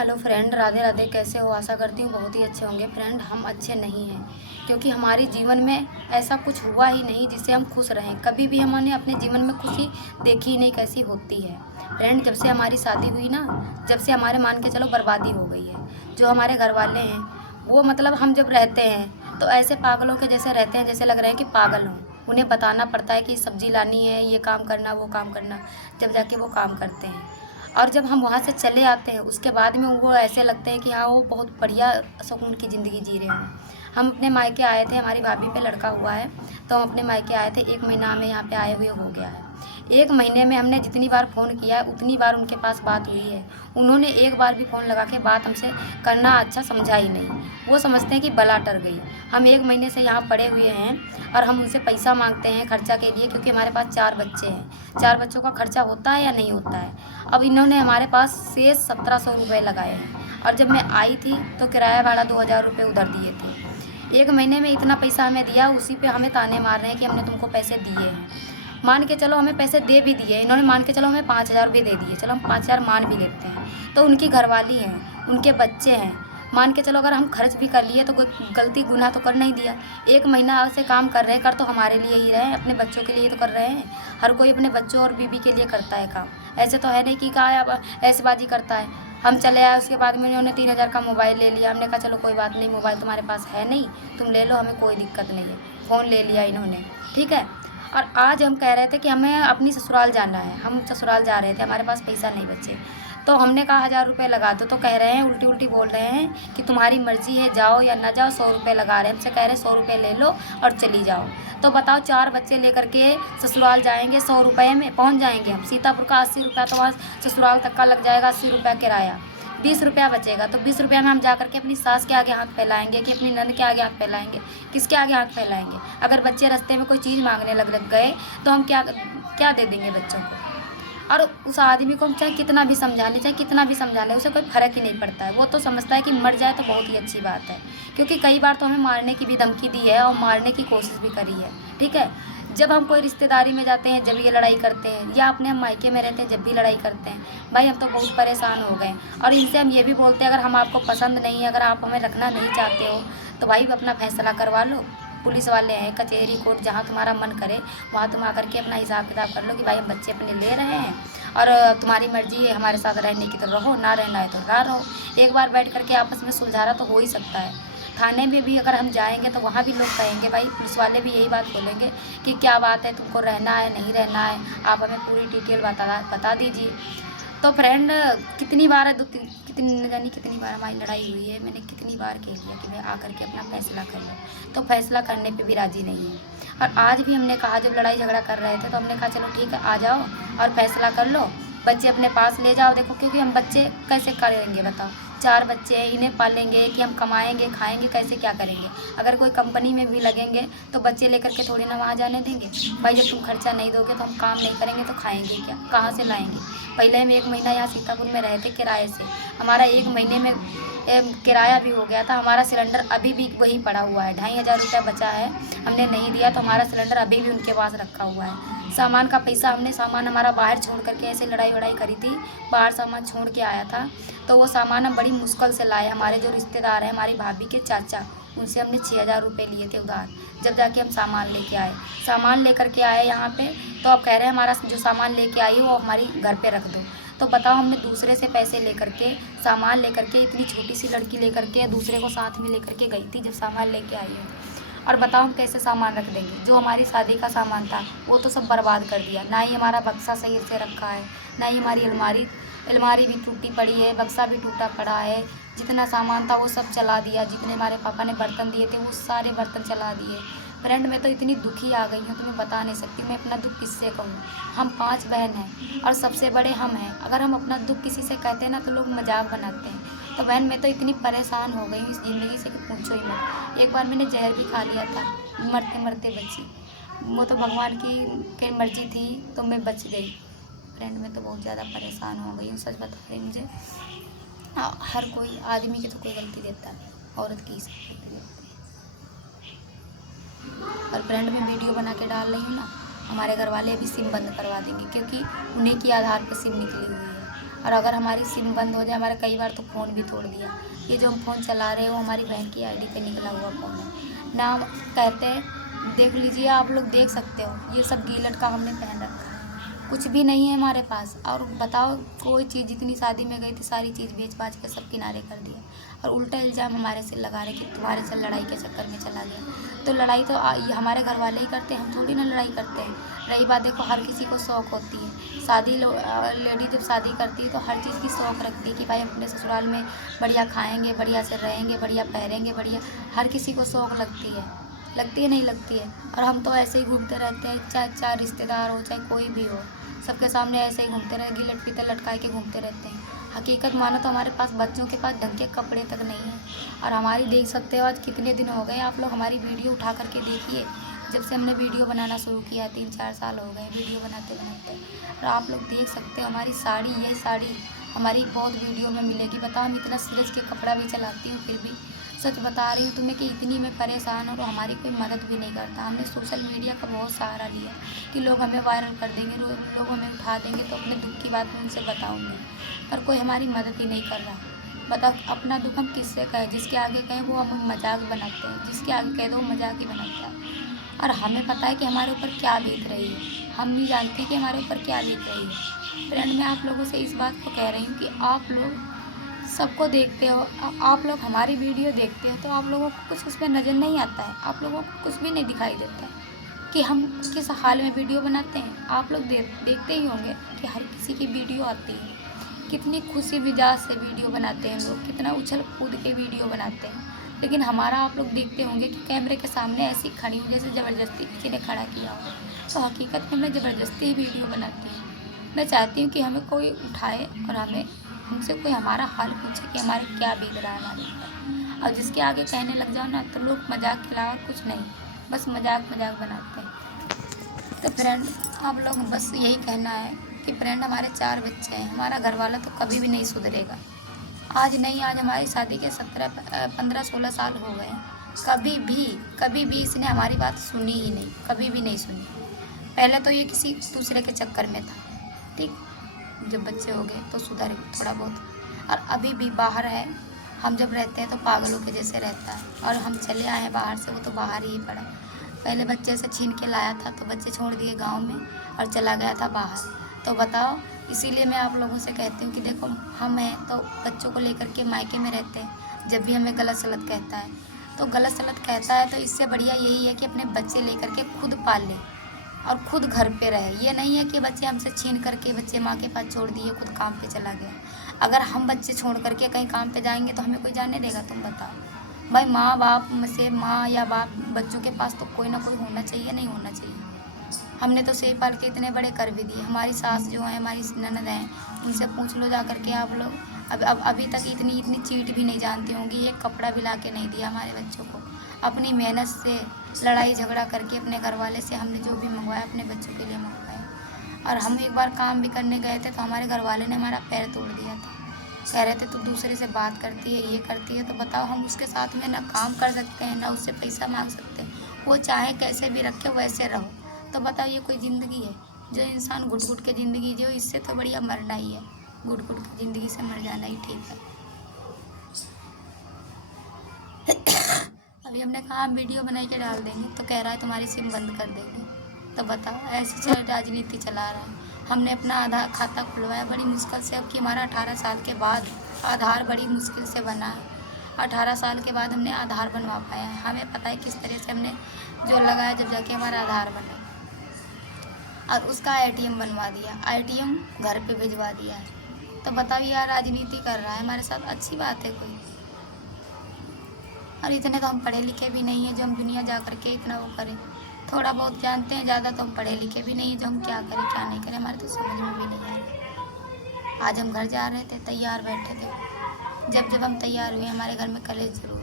Hello friend, Radhe Radhe. कैसे हो? आशा करती हूँ बहुत ही अच्छे होंगे। फ्रेंड, हम अच्छे नहीं हैं क्योंकि हमारे जीवन में ऐसा कुछ हुआ ही नहीं जिससे हम खुश रहें। कभी भी हमने अपने जीवन में खुशी देखी ही नहीं कैसी होती है। फ्रेंड, जब से हमारी शादी हुई ना, जब से हमारे मान के चलो बर्बादी हो गई है। जो हमारे घर वाले हैं वो मतलब हम जब रहते हैं तो ऐसे पागलों के जैसे रहते हैं, जैसे लग रहा है कि पागल हों। उन्हें बताना पड़ता है कि सब्जी लानी है, ये काम करना, वो काम करना, जब जाके वो काम करते हैं। और जब हम वहाँ से चले आते हैं उसके बाद में वो ऐसे लगते हैं कि हाँ वो बहुत बढ़िया सुकून की ज़िंदगी जी रहे हैं। हम अपने मायके आए थे, हमारी भाभी पे लड़का हुआ है तो हम अपने मायके आए थे। 1 महीना हमें यहाँ पे आए हुए हो गया है। 1 महीने में हमने जितनी बार फ़ोन किया है उतनी बार उनके पास बात हुई है। उन्होंने एक बार भी फ़ोन लगा के बात हमसे करना अच्छा समझा ही नहीं। वो समझते हैं कि बला टर गई। हम 1 महीने से यहाँ पड़े हुए हैं और हम उनसे पैसा मांगते हैं खर्चा के लिए, क्योंकि हमारे पास 4 बच्चे हैं। 4 बच्चों का खर्चा होता है या नहीं होता है। अब इन्होंने हमारे पास शेष 1700 रुपये लगाए हैं और जब मैं आई थी तो किराया भाड़ा 2000 रुपये उधर दिए थे। 1 महीने में इतना पैसा हमें दिया, उसी पे हमें ताने मार रहे हैं कि हमने तुमको पैसे दिए हैं। मान के चलो हमें पैसे दे भी दिए इन्होंने, मान के चलो हमें 5000 भी दे दिए, चलो हम 5000 मान भी लेते हैं। तो उनकी घरवाली हैं, उनके बच्चे हैं, मान के चलो अगर हम खर्च भी कर लिए तो कोई गलती गुनाह तो कर नहीं दिया। 1 महीना से काम कर रहे हैं, कर तो हमारे लिए ही रहे हैं, अपने बच्चों के लिए तो कर रहे हैं। हर कोई अपने बच्चों और बीवी के लिए करता है काम। ऐसे तो है नहीं कि कहा अब ऐसेबाजी करता है। हम चले आए, उसके बाद में उन्होंने 3000 का मोबाइल ले लिया। हमने कहा चलो कोई बात नहीं, मोबाइल तुम्हारे पास है नहीं, तुम ले लो, हमें कोई दिक्कत नहीं है। फ़ोन ले लिया इन्होंने, ठीक है। और आज हम कह रहे थे कि हमें अपनी ससुराल जाना है, हम ससुराल जा रहे थे, हमारे पास पैसा नहीं बचे। तो हमने कहा 1000 रुपये लगा दो, तो कह रहे हैं उल्टी उल्टी बोल रहे हैं कि तुम्हारी मर्ज़ी है, जाओ या ना जाओ। 100 रुपये लगा रहे हैं हमसे, कह रहे हैं 100 रुपये ले लो और चली जाओ। तो बताओ, 4 बच्चे लेकर के ससुराल जाएंगे, 100 रुपये में पहुंच जाएंगे हम। सीतापुर का 80 रुपया तो वहाँ ससुराल तक का लग जाएगा, 80 रुपया किराया, 20 रुपया बचेगा। तो 20 रुपया में हम जा करके अपनी सास के आगे हाथ फैलाएंगे कि अपनी नंद के आगे हाथ फैलाएंगे? किसके आगे हाथ फैलाएंगे? अगर बच्चे रास्ते में कोई चीज़ मांगने लग गए तो हम क्या क्या दे देंगे बच्चों को? और उस आदमी को हम चाहे कितना भी समझा लें, चाहे कितना भी समझा लें, उसे कोई फ़र्क ही नहीं पड़ता है। वो तो समझता है कि मर जाए तो बहुत ही अच्छी बात है। क्योंकि कई बार तो हमें मारने की भी धमकी दी है और मारने की कोशिश भी करी है, ठीक है। जब हम कोई रिश्तेदारी में जाते हैं जब ये लड़ाई करते हैं, या अपने हम मायके में रहते हैं जब भी लड़ाई करते हैं। भाई हम तो बहुत परेशान हो गए। और इनसे हम ये भी बोलते हैं अगर हम आपको पसंद नहीं है, अगर आप हमें रखना नहीं चाहते हो तो भाई अपना फैसला करवा लो। पुलिस वाले हैं, कचहरी कोर्ट, जहाँ तुम्हारा मन करे वहाँ तुम आकर के अपना हिसाब किताब कर लो कि भाई हम बच्चे अपने ले रहे हैं और तुम्हारी मर्जी है हमारे साथ रहने की तो रहो, ना रहना है तो ना रहो। एक बार बैठ करके आपस में सुलझाना तो हो ही सकता है। थाने में भी अगर हम जाएंगे तो वहाँ भी लोग कहेंगे, भाई पुलिस वाले भी यही बात बोलेंगे कि क्या बात है, तुमको रहना है नहीं रहना है, आप हमें पूरी डिटेल बता दीजिए। तो फ्रेंड, कितनी बार है, कितनी न जानी कितनी बार हमारी लड़ाई हुई है। मैंने कितनी बार कह लिया कि मैं आकर के अपना फैसला कर लो, तो फैसला करने पे भी राज़ी नहीं है। और आज भी हमने कहा, जब लड़ाई झगड़ा कर रहे थे तो हमने कहा चलो ठीक है आ जाओ और फैसला कर लो, बच्चे अपने पास ले जाओ। देखो, क्योंकि हम बच्चे कैसे करेंगे बताओ? 4 बच्चे हैं, इन्हें पालेंगे कि हम कमाएंगे खाएंगे, कैसे क्या करेंगे? अगर कोई कंपनी में भी लगेंगे तो बच्चे लेकर के थोड़ी ना वहाँ जाने देंगे। भाई जब तुम खर्चा नहीं दोगे तो हम काम नहीं करेंगे तो खाएंगे क्या, कहाँ से लाएंगे? पहले हम 1 महीना यहाँ सीतापुर में रहे थे किराए से, हमारा 1 महीने में किराया भी हो गया था। हमारा सिलेंडर अभी भी वही पड़ा हुआ है, 2500 रुपया बचा है, हमने नहीं दिया तो हमारा सिलेंडर अभी भी उनके पास रखा हुआ है। सामान का पैसा, हमने सामान हमारा बाहर छोड़ करके ऐसे लड़ाई वड़ाई करी थी, बाहर सामान छोड़ के आया था तो वो सामान हम बड़ी मुश्किल से लाए। हमारे जो रिश्तेदार हैं, हमारी भाभी के चाचा, उनसे हमने 6000 रुपये लिए थे उधार, जब जाके हम सामान लेके आए। सामान लेकर के आए यहाँ पे तो अब कह रहे हैं हमारा जो सामान लेके आई वो हमारी घर पे रख दो। तो बताओ, हमने दूसरे से पैसे लेकर के सामान लेकर के, इतनी छोटी सी लड़की लेकर के दूसरे को साथ में लेकर के गई थी जब सामान लेके आई हूँ। और बताओ हम कैसे सामान रख देंगे? जो हमारी शादी का सामान था वो तो सब बर्बाद कर दिया। ना ही हमारा बक्सा सही से रखा है, ना ही हमारी अलमारी भी टूटी पड़ी है, बक्सा भी टूटा पड़ा है। जितना सामान था वो सब चला दिया, जितने हमारे पापा ने बर्तन दिए थे वो सारे बर्तन चला दिए। फ्रेंड, मैं तो इतनी दुखी आ गई हूँ, तुम्हें बता नहीं सकती मैं अपना दुख किससे कहूँ। हम 5 बहन हैं और सबसे बड़े हम हैं। अगर हम अपना दुख किसी से कहते हैं ना तो लोग मजाक बनाते हैं। तो बहन, मैं तो इतनी परेशान हो गई हूँ इस ज़िंदगी से कि पूछो ही मत। एक बार मैंने जहर भी खा लिया था, मरते मरते बची। वो तो भगवान की मर्जी थी तो मैं बच गई। फ्रेंड, मैं तो बहुत ज़्यादा परेशान हो गई हूँ, सच बता रही मुझे। हर कोई आदमी की तो कोई गलती देता नहीं, औरत की ही सब गलती देती है। और फ्रेंड, मैं वीडियो बना के डाल रही हूँ ना, हमारे घर वाले अभी सिम बंद करवा देंगे क्योंकि उन्हीं की आधार पर सिम निकली हुई है। और अगर हमारी सिम बंद हो जाए, हमारा कई बार तो फ़ोन भी तोड़ दिया। ये जो हम फ़ोन चला रहे हैं वो हमारी बहन की आईडी पे निकला हुआ फ़ोन है। नाम कहते हैं, देख लीजिए, आप लोग देख सकते हो, ये सब गीलट का हमने पहन रखा है। कुछ भी नहीं है हमारे पास। और बताओ, कोई चीज़, जितनी शादी में गई थी सारी चीज़ बेच बाच के सब किनारे कर दिया, और उल्टा इल्ज़ाम हमारे से लगा रहे कि तुम्हारे से लड़ाई के चक्कर में चला गया। तो लड़ाई तो ये हमारे घर वाले ही करते हैं, हम थोड़ी ना लड़ाई करते हैं। रही बात, देखो, हर किसी को शौक़ होती है। लेडी जब शादी करती है तो हर चीज़ की शौक़ रखती है कि भाई अपने ससुराल में बढ़िया खाएँगे, बढ़िया से रहेंगे, बढ़िया पहनेंगे, बढ़िया, हर किसी को शौक़ लगती है नहीं लगती है। और हम तो ऐसे ही घूमते रहते हैं, चाहे रिश्तेदार हो, चाहे कोई भी हो, सबके सामने ऐसे ही घूमते रहे, गिलट पीतल लटकाए के घूमते रहते हैं। हकीकत मानो तो हमारे पास बच्चों के पास ढंग के कपड़े तक नहीं हैं। और हमारी, देख सकते हो, आज कितने दिन हो गए, आप लोग हमारी वीडियो उठा करके देखिए। जब से हमने वीडियो बनाना शुरू किया 3-4 साल हो गए वीडियो बनाते बनाते। और आप लोग देख सकते हो हमारी साड़ी, यही साड़ी हमारी बहुत वीडियो में मिलेगी। बताओ, हम इतना सीरियस के कपड़ा भी चलाती हूँ, फिर भी सच बता रही हूँ तुम्हें कि इतनी मैं परेशान हूँ, और हमारी कोई मदद भी नहीं करता। हमने सोशल मीडिया का बहुत सहारा लिया कि लोग हमें वायरल कर देंगे, लोग हमें उठा देंगे, तो अपने दुख की बात मैं उनसे बताऊँगी, पर कोई हमारी मदद ही नहीं कर रहा। बताओ, अपना दुख हम किससे कहें? जिसके आगे कहें वो हम मजाक बनाते हैं, जिसके आगे कह दो वो मजाक ही बनाता है। और हमें पता है कि हमारे ऊपर क्या बीत रही है, हम नहीं जानते कि हमारे ऊपर क्या बीत रही है। फ्रेंड, मैं आप लोगों से इस बात को कह रही हूँ कि आप लोग सबको देखते हो, आप लोग हमारी वीडियो देखते हो, तो आप लोगों को कुछ उसमें नज़र नहीं आता है, आप लोगों को कुछ भी नहीं दिखाई देता है कि हम किस हाल में वीडियो बनाते हैं। आप लोग देखते ही होंगे कि हर किसी की वीडियो आती है, कितनी खुशी मिजाज से वीडियो बनाते हैं लोग, कितना उछल कूद के वीडियो बनाते हैं। लेकिन हमारा आप लोग देखते होंगे कि कैमरे के सामने ऐसी खड़ी हूँ जैसे ज़बरदस्ती किसी ने खड़ा किया हो। तो हकीकत में मैं ज़बरदस्ती ही वीडियो बनाती हूँ। मैं चाहती हूँ कि हमें कोई उठाए और हमसे कोई हमारा हाल पूछे कि हमारे क्या बीत रहा है हमारे ऊपर। और जिसके आगे कहने लग जाओ ना, तो लोग मजाक के अलावा कुछ नहीं, बस मजाक बनाते हैं। तो फ्रेंड, आप लोग बस यही कहना है कि फ्रेंड, हमारे 4 बच्चे हैं, हमारा घर वाला तो कभी भी नहीं सुधरेगा। आज नहीं, आज हमारी शादी के 15-16 साल हो गए हैं। कभी भी इसने हमारी बात सुनी ही नहीं, कभी भी नहीं सुनी। पहले तो ये किसी दूसरे के चक्कर में था, ठीक, जब बच्चे हो गए तो सुधर थोड़ा बहुत। और अभी भी बाहर है, हम जब रहते हैं तो पागलों के जैसे रहता है। और हम चले आए हैं बाहर से, वो तो बाहर ही पड़ा। पहले बच्चे से छीन के लाया था, तो बच्चे छोड़ दिए गांव में और चला गया था बाहर। तो बताओ, इसीलिए मैं आप लोगों से कहती हूँ कि देखो, हम हैं तो बच्चों को लेकर के मायके में रहते हैं। जब भी हमें गलत सलत कहता है तो इससे बढ़िया यही है कि अपने बच्चे लेकर के खुद पाल ले और खुद घर पे रहे। ये नहीं है कि बच्चे हमसे छीन करके बच्चे माँ के पास छोड़ दिए, खुद काम पे चला गया। अगर हम बच्चे छोड़ करके कहीं काम पे जाएंगे तो हमें कोई जाने देगा? तुम बताओ भाई। माँ बाप में से, माँ या बाप, बच्चों के पास तो कोई ना कोई होना चाहिए, नहीं होना चाहिए? हमने तो सेव पाल के इतने बड़े कर भी दिए। हमारी सास जो है, हमारी ननद हैं, उनसे पूछ लो जा करके आप लोग, अभी तक इतनी चीट भी नहीं जानती होंगी। एक कपड़ा भी ला के नहीं दिया हमारे बच्चों को। अपनी मेहनत से लड़ाई झगड़ा करके अपने घर वाले से हमने जो भी मंगवाया अपने बच्चों के लिए मंगवाया। और हम एक बार काम भी करने गए थे तो हमारे घर वाले ने हमारा पैर तोड़ दिया था। कह रहे थे तू दूसरे से बात करती है, ये करती है। तो बताओ, हम उसके साथ में ना काम कर सकते हैं, ना उससे पैसा मांग सकते हैं। वो चाहे कैसे भी रखे वैसे रहो। तो बताओ, ये कोई ज़िंदगी है? जो इंसान घुट घुट के ज़िंदगी जियो, इससे तो बढ़िया मरना ही है। घुट घुट के ज़िंदगी से मर जाना ही ठीक है। अभी हमने कहा वीडियो बना के डाल देंगे, तो कह रहा है तुम्हारी सिम बंद कर देंगे। तो बताओ, ऐसी राजनीति चला रहा है। हमने अपना आधार खाता खुलवाया बड़ी मुश्किल से, अब कि हमारा 18 साल के बाद आधार बड़ी मुश्किल से बना है। 18 साल के बाद हमने आधार बनवा पाया है। हमें पता है किस तरह से हमने जो लगाया, जब जाके हमारा आधार बना। और उसका ATM बनवा दिया, ATM घर पे भिजवा दिया है। तो बताओ, यार राजनीति कर रहा है हमारे साथ, अच्छी बात है कोई? और इतने तो हम पढ़े लिखे भी नहीं हैं जो हम दुनिया जा कर के इतना वो करें। थोड़ा बहुत जानते हैं, ज़्यादा तो हम पढ़े लिखे भी नहीं हैं जो हम क्या करें क्या नहीं करें, हमारे तो समझ में भी नहीं आ रहा। आज हम घर जा रहे थे, तैयार बैठे थे। जब हम तैयार हुए, हमारे घर में कलेश जरूर